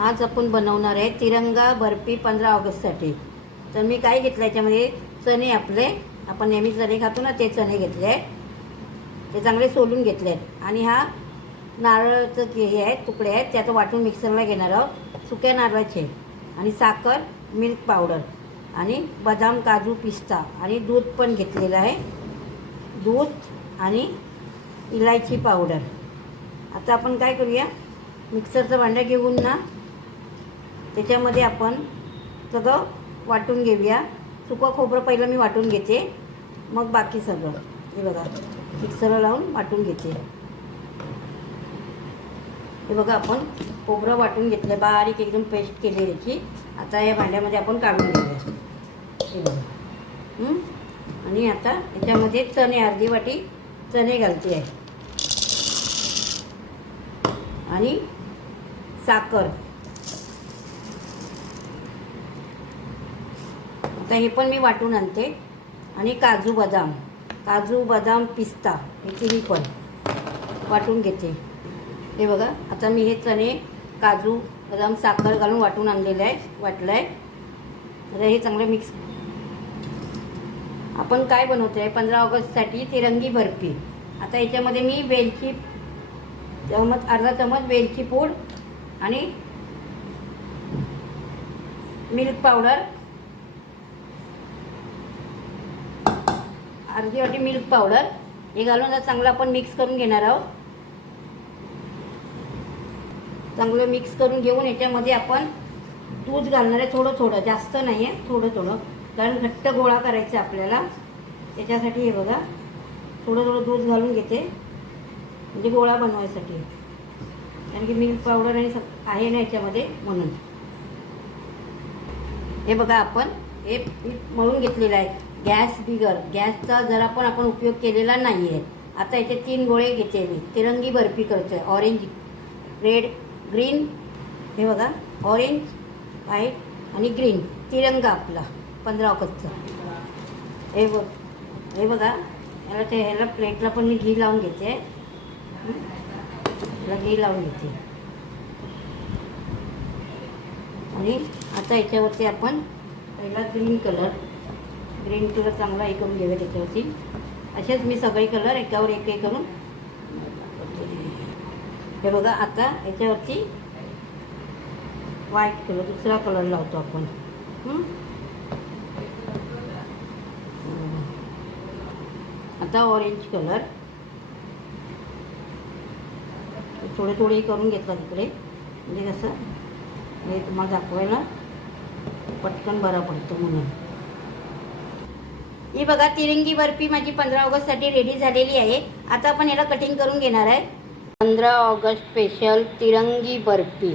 आज आपण बनवणार आहे तिरंगा बर्फी 15 ऑगस्टसाठी। तर मी काय घेतलं याच्यामध्ये चणे, आपले आपण नेहमी चणे खातो ना ते चणे घेतले, ते चांगले सोलून घेतले आणि हा नारळाचं हे आहे तुकडे आहेत त्याचं वाटून मिक्सरला घेणार आहोत, सुक्या नारळाचे आणि साखर, मिल्क पावडर आणि बदाम, काजू, पिस्ता आणि दूध पण घेतलेलं आहे, दूध आणि इलायची पावडर। आता आपण काय करूया, मिक्सरचं भांडं घेऊन ना त्याच्यामध्ये आपण सगळं वाटून घेऊया। सुकं खोबरं पहिलं मी वाटून घेते, मग बाकी सगळं हे बघा मिक्सरला लावून वाटून घेते। हे बघा आपण खोबरं वाटून घेतलं, बारीक एकदम पेस्ट केली याची। आता या भांड्यामध्ये आपण काढून घेऊया, हे बघा। आणि आता याच्यामध्ये चणे, अर्धी वाटी चणे घालते आहे आणि साखर। आता हे पण मी वाटून आणते आणि काजू बदाम, पिस्ता हे तिन्ही पण वाटून घेते। हे बघा आता मी हे चणे, काजू, बदाम, साखर घालून वाटून आणलेलं आहे, वाटलं आहे। आता हे चांगलं मिक्स। आपण काय बनवतो आहे 15 ऑगस्टसाठी तिरंगी बर्फी। आता याच्यामध्ये मी वेलची अर्धा चमच वेलची पूड आणि मिल्क पावडर, अर्धी वाटी मिल्क पावडर हे घालून चांगलं आपण मिक्स करून घेणार आहोत। चांगलं मिक्स करून घेऊन याच्यामध्ये आपण दूध घालणार आहे, थोडं थोडं, जास्त नाही आहे, थोडं थोडं, कारण घट्ट गोळा करायचा आपल्याला त्याच्यासाठी। हे बघा थोडं थोडं दूध घालून घेते, म्हणजे गोळा बनवायसाठी, कारण की मिल्क पावडर आणि आहे ना याच्यामध्ये म्हणून। हे बघा आपण हे मळून घेतलेलं आहे। गॅसचा जरा पण आपण उपयोग केलेला नाही आहे। आता याचे 3 गोळे घेते मी, तिरंगी बर्फी करते, ऑरेंज, रेड, ग्रीन। हे बघा ऑरेंज, व्हाईट आणि ग्रीन, तिरंगा आपला 15 ऑगस्टचा। हे बघा ह्याला प्लेटला पण मी घी लावून घेते, घी लावून घेते। आणि आता याच्यावरती आपण पहिला ग्रीन कलर चांगला हे करून घेऊया त्याच्यावरती। असेच मी सगळे कलर एकावर एक करून। हे बघा आता याच्यावरती व्हाईट कलर, दुसरा कलर लावतो आपण। आता ऑरेंज कलर थोडे थोडे करून घेतला तिकडे, म्हणजे कसं हे तुम्हाला दाखवायला पटकन बरा पडतो म्हणून। ही बघा तिरंगी बर्फी माझी 15 ऑगस्टसाठी रेडी झालेली आहे। आता आपण याला कटिंग करून घेणार आहे। 15 ऑगस्ट स्पेशल तिरंगी बर्फी।